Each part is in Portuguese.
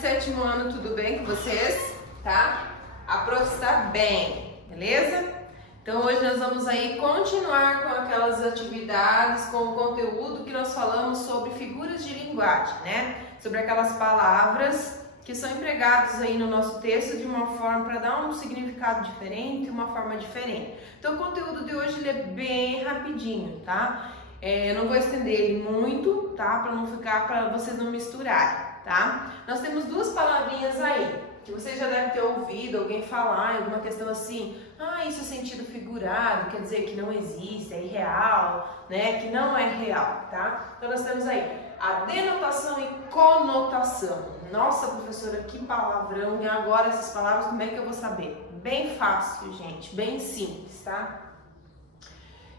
sétimo ano, tudo bem com vocês? Tá? A prof está bem, beleza? Então hoje nós vamos aí continuar com aquelas atividades, com o conteúdo que nós falamos sobre figuras de linguagem, né? Sobre aquelas palavras que são empregadas aí no nosso texto de uma forma para dar um significado diferente, uma forma diferente. Então o conteúdo de hoje ele é bem rapidinho, tá? Eu não vou estender ele muito, tá? Para não ficar, para vocês não misturarem, tá? Nós temos duas palavrinhas aí, que vocês já devem ter ouvido alguém falar em alguma questão assim, isso é sentido figurado, quer dizer que não existe, é irreal, né? Que não é real, tá? Então nós temos aí a denotação e conotação. Nossa, professora, que palavrão, e agora essas palavras, como é que eu vou saber? Bem fácil, gente, bem simples, tá?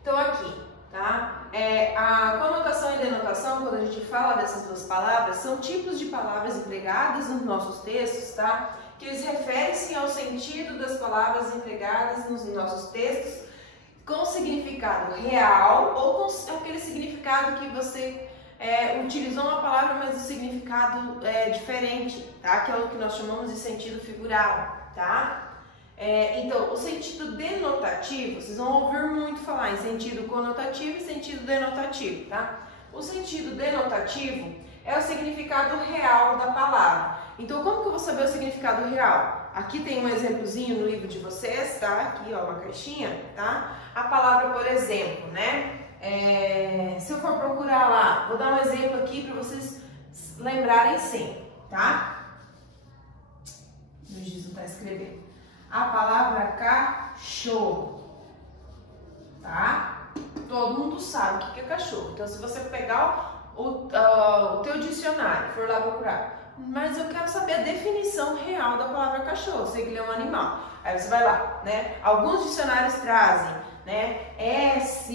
Então aqui, tá? A conotação e denotação, quando a gente fala dessas duas palavras, são tipos de palavras empregadas nos nossos textos, tá? Que eles referem-se ao sentido das palavras empregadas nos nossos textos com significado real ou com aquele significado que você utilizou uma palavra, mas o significado é diferente, tá? Que é o que nós chamamos de sentido figurado, tá? Então, o sentido denotativo, vocês vão ouvir muito falar em sentido conotativo e sentido denotativo, tá? O sentido denotativo é o significado real da palavra. Então, como que eu vou saber o significado real? Aqui tem um exemplozinho no livro de vocês, tá? Aqui, ó, uma caixinha, tá? A palavra, por exemplo, né? Se eu for procurar lá, vou dar um exemplo aqui para vocês lembrarem sempre, tá? Meu Giz não tá escrevendo. A palavra cachorro, tá? Todo mundo sabe o que é cachorro. Então, se você pegar o teu dicionário, for lá procurar, mas eu quero saber a definição real da palavra cachorro, eu sei que ele é um animal. Aí você vai lá, né? Alguns dicionários trazem, né? S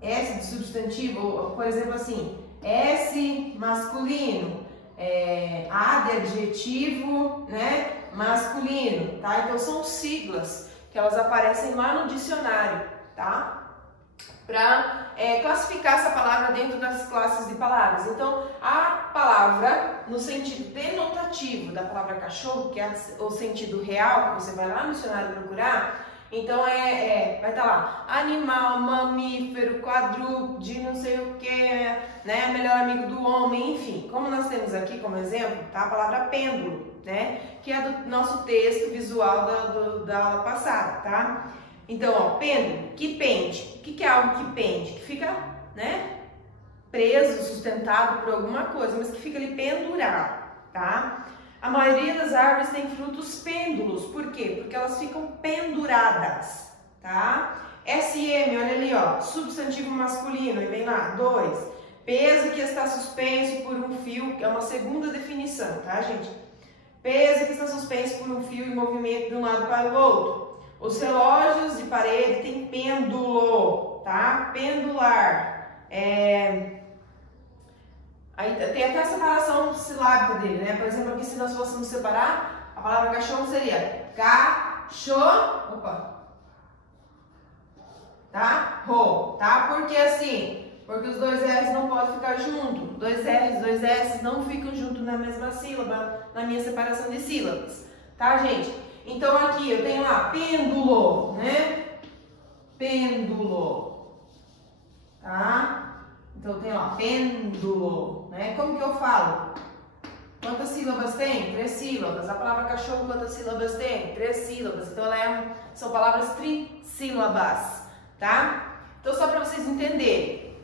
de substantivo, por exemplo assim, S masculino, A de adjetivo, né? Masculino, tá? Então são siglas que elas aparecem lá no dicionário, tá? Para classificar essa palavra dentro das classes de palavras. Então, a palavra no sentido denotativo da palavra cachorro, que é o sentido real, que você vai lá no dicionário procurar, então vai estar lá, animal, mamífero, quadrúpede, não sei o que, né, melhor amigo do homem, enfim. Como nós temos aqui como exemplo, tá, a palavra pêndulo, né, que é do nosso texto visual da aula passada, tá? Então, ó, pêndulo, que pende. O que é algo que pende? Que fica, né, preso, sustentado por alguma coisa, mas que fica ali pendurado, tá? A maioria das árvores tem frutos pêndulos. Por quê? Porque elas ficam penduradas, tá? SM, olha ali, ó, substantivo masculino, e vem lá, 2. Peso que está suspenso por um fio, que é uma segunda definição, tá, gente? Peso que está suspenso por um fio em movimento de um lado para o outro. Os relógios de parede têm pêndulo, tá? Pendular. Aí tem até a separação silábica dele, né? Por exemplo, aqui se nós fôssemos separar, a palavra cachorro seria cachorro, tá? Por que assim? Porque os dois R's não podem ficar juntos. Dois R's, dois S não ficam juntos na mesma sílaba, na minha separação de sílabas, tá, gente? Então aqui eu tenho lá pêndulo, né? Pêndulo, tá? Então eu tenho lá pêndulo, né? Como que eu falo? Quantas sílabas tem? 3 sílabas. A palavra cachorro, quantas sílabas tem? 3 sílabas. Então são palavras trissílabas, tá? Então só para vocês entenderem,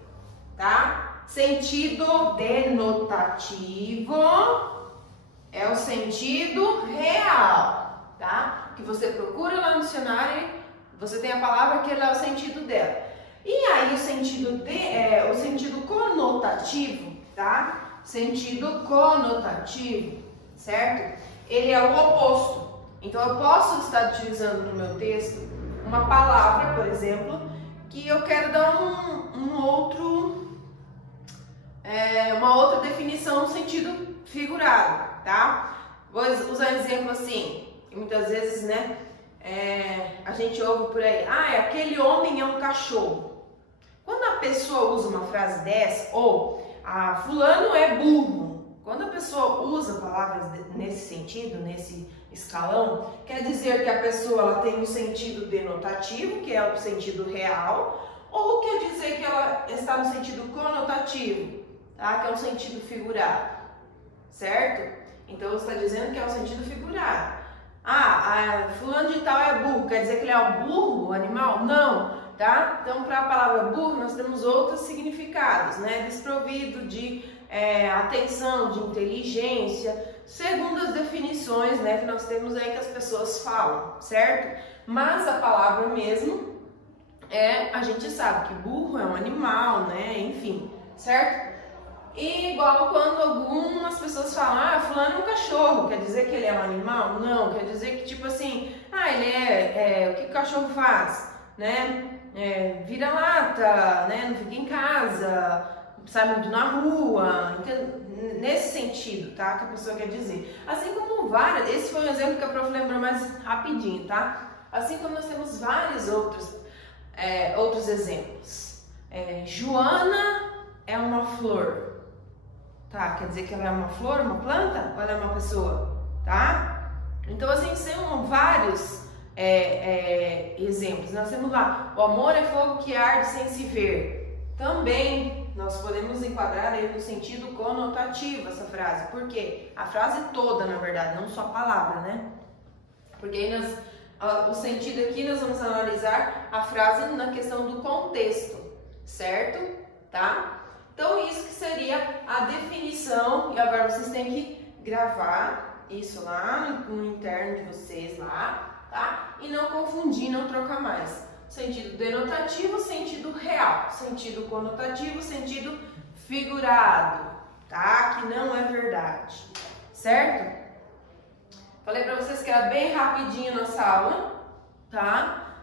tá? Sentido denotativo é o sentido real, tá? Que você procura lá no dicionário, você tem a palavra que é o sentido dela. E aí o sentido conotativo, tá? Sentido conotativo, certo? Ele é o oposto. Então eu posso estar utilizando no meu texto uma palavra, por exemplo, que eu quero dar uma outra definição no sentido figurado, tá? Vou usar um exemplo assim. Muitas vezes, né, a gente ouve por aí, aquele homem é um cachorro. Quando a pessoa usa uma frase dessa, ou fulano é burro. Quando a pessoa usa palavras nesse sentido, nesse escalão, quer dizer que a pessoa ela tem um sentido denotativo, que é o sentido real, ou quer dizer que ela está no sentido conotativo, tá? Que é o sentido figurado, certo? Então você está dizendo que é o sentido figurado. Fulano de tal é burro, quer dizer que ele é um burro, o animal? Não, tá? Então para a palavra burro nós temos outros significados, né? Desprovido de atenção, de inteligência, segundo as definições, né, que nós temos aí que as pessoas falam, certo? Mas a palavra mesmo a gente sabe que burro é um animal, né, enfim, certo? E igual quando algumas pessoas falam, fulano é um cachorro, quer dizer que ele é um animal? Não, quer dizer que tipo assim, ele o que o cachorro faz, né? Vira-lata, né, não fica em casa, sai muito na rua, nesse sentido, tá? Que a pessoa quer dizer. Assim como várias, esse foi um exemplo que a prof lembrou mais rapidinho, tá? Assim como nós temos vários outros exemplos. Joana é uma flor, tá? Quer dizer que ela é uma flor, uma planta, ou ela é uma pessoa, tá? Então assim, são vários exemplos. Nós temos lá, o amor é fogo que arde sem se ver. Também nós podemos enquadrar aí no sentido conotativo essa frase. Por quê? A frase toda, na verdade, não só a palavra, né? Porque aí o sentido aqui nós vamos analisar a frase na questão do contexto, certo? Tá? Então isso que seria a definição, e agora vocês têm que gravar isso lá no interno de vocês lá, tá? E não confundir, não trocar mais. Sentido denotativo, sentido real. Sentido conotativo, sentido figurado, tá? Que não é verdade, certo? Falei pra vocês que era bem rapidinho nossa aula, tá?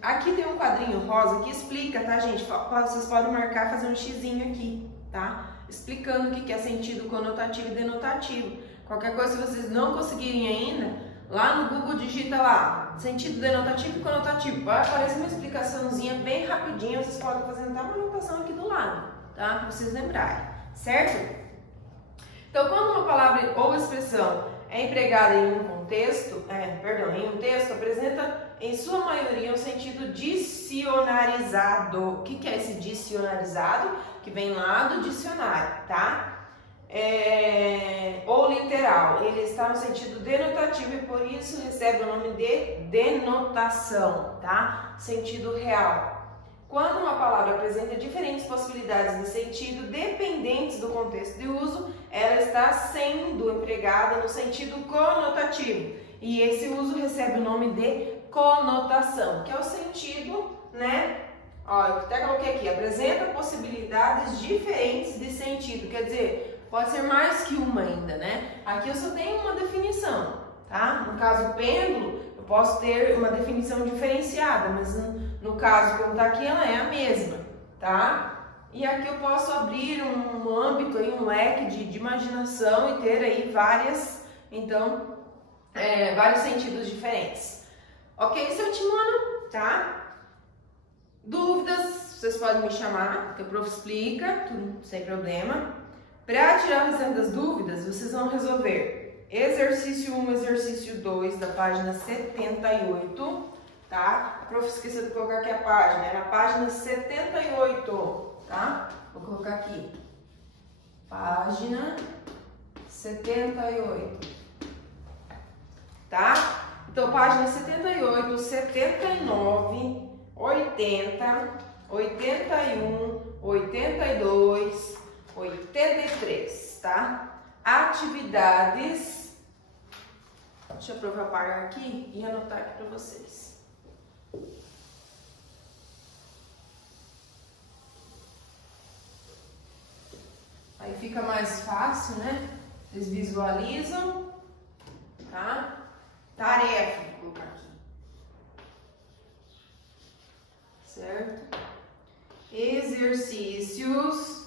Aqui tem um quadrinho rosa que explica, tá, gente? Vocês podem marcar, fazer um xizinho aqui, tá? Explicando o que é sentido conotativo e denotativo. Qualquer coisa, se vocês não conseguirem ainda, lá no Google digita lá, sentido denotativo e conotativo. Vai aparecer uma explicaçãozinha bem rapidinho, vocês podem fazer até uma anotação aqui do lado, tá? Pra vocês lembrarem, certo? Então, quando uma palavra ou expressão é empregada em um contexto, em um texto, apresenta em sua maioria um sentido dicionarizado. O que é esse dicionarizado? Que vem lá do dicionário, tá? Ou literal, ele está no sentido denotativo e por isso recebe o nome de denotação, tá? Sentido real. Quando uma palavra apresenta diferentes possibilidades de sentido dependentes do contexto de uso, ela está sendo empregada no sentido conotativo. E esse uso recebe o nome de conotação, que é o sentido, né? Ó, eu até coloquei aqui, apresenta possibilidades diferentes de sentido, quer dizer, pode ser mais que uma ainda, né? Aqui eu só tenho uma definição, tá? No caso pêndulo, eu posso ter uma definição diferenciada, mas no caso como tá aqui, ela é a mesma, tá? E aqui eu posso abrir um âmbito aí, um leque de imaginação e ter aí vários sentidos diferentes. Ok, seu Timona? Tá? Dúvidas, vocês podem me chamar, que o prof explica, tudo sem problema. Para tirar o exemplo das dúvidas, vocês vão resolver exercício 1, exercício 2 da página 78, tá? A prof esqueceu de colocar aqui a página, é na página 78, tá? Vou colocar aqui, página 78, tá? Então, página 78, 79, 80, 81, 82, 83, tá? Atividades. Deixa eu provar apagar aqui e anotar aqui para vocês. Aí fica mais fácil, né? Vocês visualizam, tá? Tarefa, vou colocar aqui. Certo? Exercícios.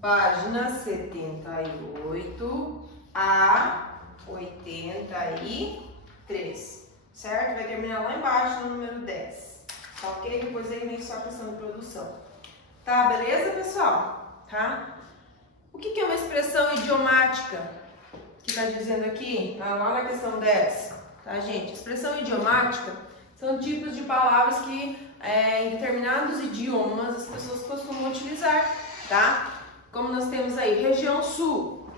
Página 78 a 83, certo? Vai terminar lá embaixo no número 10, tá ok? Depois aí vem só a questão de produção. Tá, beleza, pessoal? Tá? O que é uma expressão idiomática? Que tá dizendo aqui, lá na questão 10, tá, gente? Expressão idiomática são tipos de palavras que em determinados idiomas as pessoas costumam utilizar, tá? Como nós temos aí, região sul,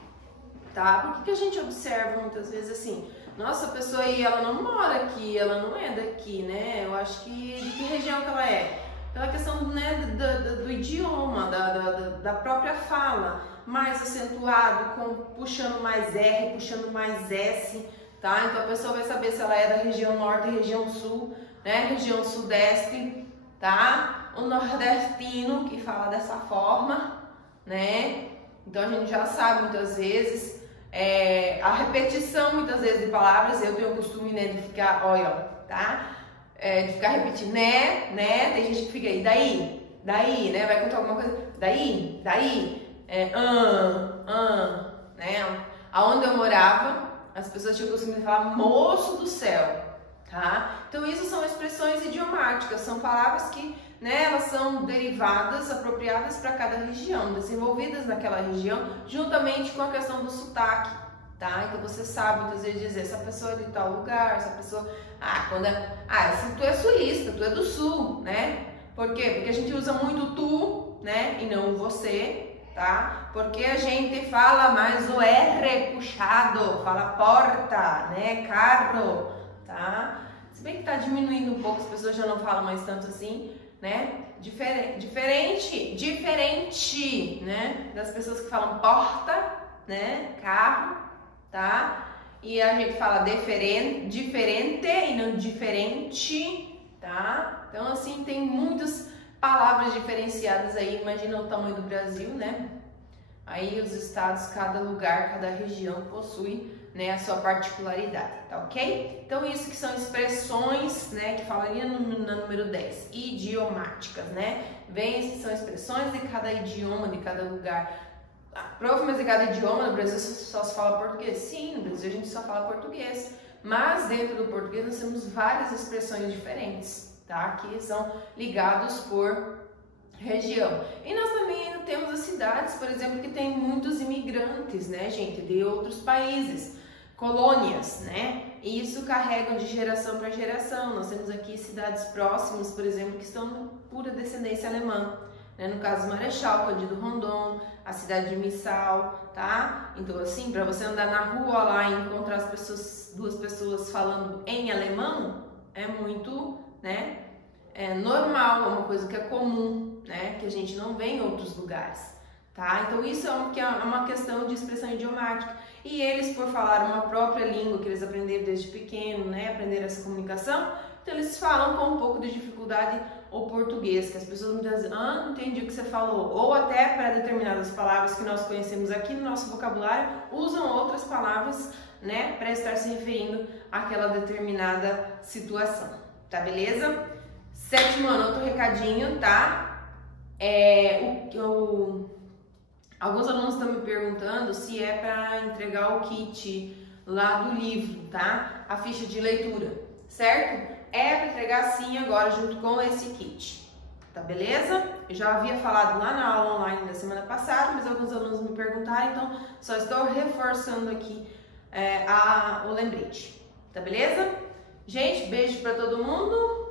tá? Por que a gente observa muitas vezes assim, nossa, a pessoa aí, ela não mora aqui, ela não é daqui, né? Eu acho que, de que região que ela é? Pela questão, né, do idioma, da própria fala, mais acentuado, puxando mais R, puxando mais S, tá? Então a pessoa vai saber se ela é da região norte, região sul, né? Região sudeste, tá? O nordestino que fala dessa forma, né? Então a gente já sabe muitas vezes, a repetição muitas vezes de palavras, eu tenho o costume, né, de ficar, olha, tá? De ficar repetindo, né, tem gente que fica aí, daí, né, vai contar alguma coisa, daí, né, aonde eu morava, as pessoas tinham o costume de falar, moço do céu, tá? Então isso são expressões idiomáticas, são palavras que, né, elas são derivadas, apropriadas para cada região, desenvolvidas naquela região, juntamente com a questão do sotaque, tá? Então você sabe muitas vezes dizer, essa pessoa é de tal lugar, essa pessoa, se tu é sulista, tu é do sul, né? Por quê? Porque a gente usa muito tu, né, e não você, tá? Porque a gente fala mais o R puxado, fala porta, né, carro, tá? Se bem que tá diminuindo um pouco, as pessoas já não falam mais tanto assim, né? Diferente, né? Das pessoas que falam porta, né? Carro, tá? E a gente fala diferente e não diferente, tá? Então, assim, tem muitas palavras diferenciadas aí. Imagina o tamanho do Brasil, né? Aí os estados, cada lugar, cada região possui, né, a sua particularidade, tá ok? Então isso que são expressões, né, que falaria no número 10, idiomáticas, né? São expressões de cada idioma, de cada lugar. Prof, mas de cada idioma, no Brasil só se fala português? Sim, no Brasil a gente só fala português, mas dentro do português nós temos várias expressões diferentes, tá? Que são ligados por região. E nós também temos as cidades, por exemplo, que tem muitos imigrantes, né, gente, de outros países, colônias, né? E isso carregam de geração para geração. Nós temos aqui cidades próximas, por exemplo, que estão de pura descendência alemã, né? No caso Marechal, Cândido Rondon, a cidade de Missal, tá? Então, assim, para você andar na rua lá e encontrar duas pessoas falando em alemão, é muito, né? É normal, é uma coisa que é comum, né? Que a gente não vê em outros lugares, tá? Então isso é uma questão de expressão idiomática. E eles, por falar uma própria língua que eles aprenderam desde pequeno, né? Aprenderam essa comunicação, então eles falam com um pouco de dificuldade o português, que as pessoas muitas vezes, não entendi o que você falou. Ou até para determinadas palavras que nós conhecemos aqui no nosso vocabulário, usam outras palavras, né? Para estar se referindo àquela determinada situação, tá beleza? Sétimo ano, outro recadinho, tá? Alguns alunos estão me perguntando se é para entregar o kit lá do livro, tá? A ficha de leitura, certo? É para entregar sim agora junto com esse kit, tá beleza? Eu já havia falado lá na aula online da semana passada, mas alguns alunos me perguntaram, então só estou reforçando aqui o lembrete, tá beleza? Gente, beijo para todo mundo.